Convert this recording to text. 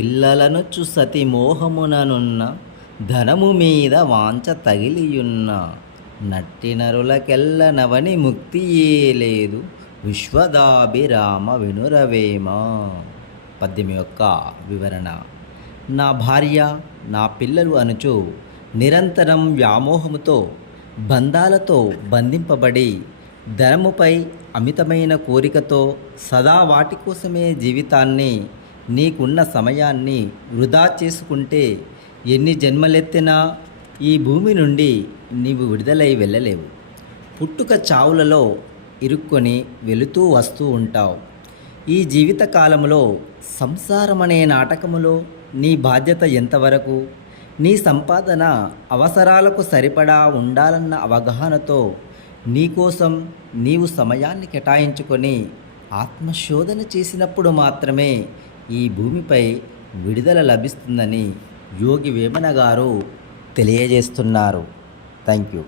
పిల్లలనుచు సతి మోహముననున్న ధనము మీద వాంఛ తగిలియున్న నట్టి నరులకెల్ల నవని ముక్తియే లేదు విశ్వదాభిరామ వినురవేమ. పద్యం యొక్క వివరణ. నా భార్య, నా పిల్లలు అనుచు నిరంతరం వ్యామోహముతో బంధాలతో బంధింపబడి ధనముపై అమితమైన కోరికతో సదా వాటి కోసమే జీవితాన్ని, నీకున్న సమయాన్ని వృధా చేసుకుంటే ఎన్ని జన్మలెత్తినా ఈ భూమి నుండి నీవు విడుదలై వెళ్ళలేవు. పుట్టుక చావులలో ఇరుక్కొని వెళుతూ వస్తూ ఉంటావు. ఈ జీవిత కాలంలో సంసారమనే నాటకములో నీ బాధ్యత ఎంతవరకు, నీ సంపాదన అవసరాలకు సరిపడా ఉండాలన్న అవగాహనతో నీకోసం నీవు సమయాన్ని కేటాయించుకొని ఆత్మశోధన చేసినప్పుడు మాత్రమే ఈ భూమిపై విడుదల లభిస్తుందని యోగి వేమన గారు తెలియజేస్తున్నారు. Thank you.